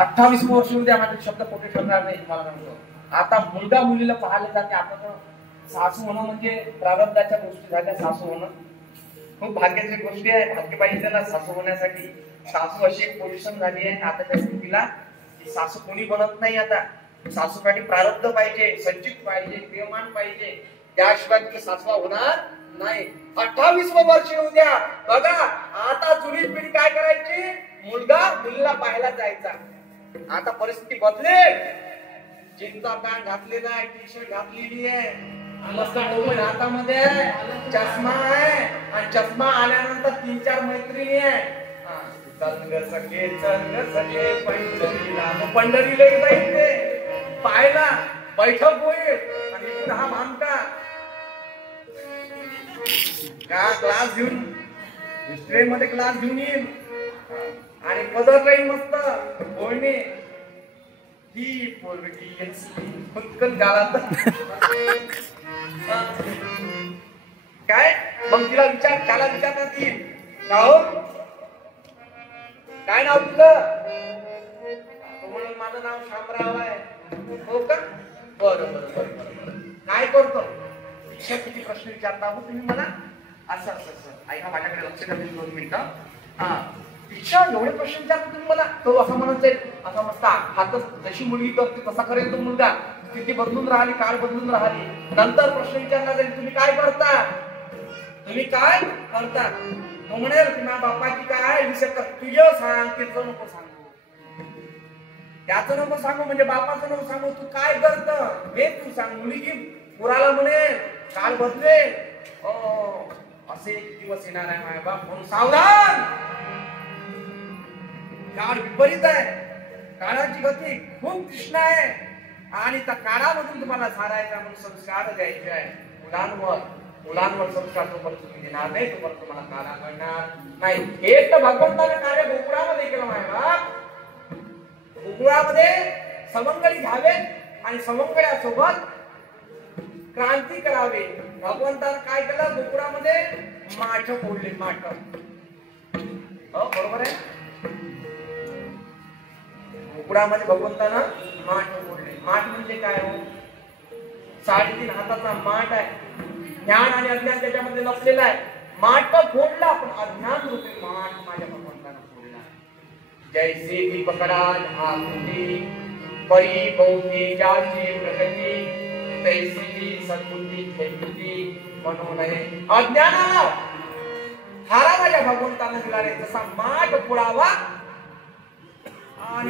28 वर्ष होऊन द्या, माझे शब्द खोटे ठरणार नाही मला सांगतो. आता मुलगा मुलीला पाहायला जाते, आपण सासू होणं म्हणजे प्रारब्धाच्या गोष्टी झाल्या. सासू होणं खूप भाग्याची गोष्टी आहे. भाग्य पाहिजे त्याला सासू होण्यासाठी. सासू अशी एक पोझिशन झाली आहे आताच्या स्थितीला की सासू कोणी बनत नाही. आता सासूसाठी प्रारब्ध पाहिजे, संचित पाहिजे, प्रियमान पाहिजे, त्याशिवाय तुम्ही सासवा होणार नाही. 28 वर्ष येऊ द्या. बघा आता जुनी पिढी काय करायची, मुलगा मुलीला पाहायला जायचा. आता परिस्थिती बदले. जीन्सचा पॅन्ट घातलेला आहे, टी शर्ट घातलेली आहे, मस्त मोबाईल हातामध्ये आहे, चष्मा आहे, आणि चष्मा आल्यानंतर 3-4 मैत्रिणी आहे. पंढरीला जायचे, पाहायला बैठक होईल आणि पुन्हा हा भामटा का क्लास घेऊन हिस्ट्री मध्ये क्लास घेऊन येईल आणि पदर राहील मस्त बोलणे ही पोरगी पटकन गालात काय. मग तिला त्याला विचारण्यात येईल, काय नाव तुझं. म्हणून माझं नाव शामराव आहे. हो का, बरं बरं बरं बरं. काय करतो, शिक्षक किती प्रश्न विचारता हो तुम्ही मला. असं असं असं ऐका, माझ्याकडे लक्ष द्या 2 मिनिटं. शिक्षा एवढे प्रश्न विचारतो तुम्ही मला. तो असं म्हणत जाईल, असा मस्त हातच जशी मुलगी करते तसा करेल तो मुलगा. स्थिती बदलून राहिली, काळ बदलून राहिली. नंतर प्रश्न विचारला जाईल, तुम्ही काय करता, तुम्ही काय करता. तो म्हणेल तुझ्या बापाची काय विषय कर, तुझं सांग, तिचं नको सांगू, त्याचं नको सांगू, म्हणजे बापाचं नको सांगू, तू काय करत हे तू सांग. मुलगी पुराला म्हणेल काळ बदले, असे एक दिवस येणार आहे माझ्या बाप, म्हणून सावधान. काळ विपरीत आहे, काळाची गती खूप तीक्ष्ण आहे आणि त्या काळामधून तुम्हाला सारायचा म्हणून संस्कार द्यायचे आहे मुलांवर. मुलांवर संस्कार जोपर्यंत तुम्ही देणार नाही तोपर्यंत तुम्हाला काळा कळणार नाही. हे तर भगवंताने कार्य गोकुळामध्ये केलं माझ्या बाप. गोकुळामध्ये सवंगडी घ्यावे आणि सवंगड्यासोबत क्रांती करावी. भगवंतानं काय केलं, गोकुळामध्ये माठ फोडले, माठ. बरोबर आहे, गोकुळामध्ये भगवंतानं माठ फोडले. माठ म्हणजे काय हो, 3.5 हाताचा माठ आहे. ज्ञान आणि अज्ञान त्याच्यामध्ये लपलेला आहे. माठ फोडला, पण अज्ञान रूपी माठ माझ्या भगवंतानं फोडला. जैसे दीपकराज आकृती परी बहुते जाची प्रगती, तैसी सद्बुद्धी खेळती म्हणून अज्ञानाला हारा माझ्या भगवंतानं दिला रे. जसा माठ फोडावा आणि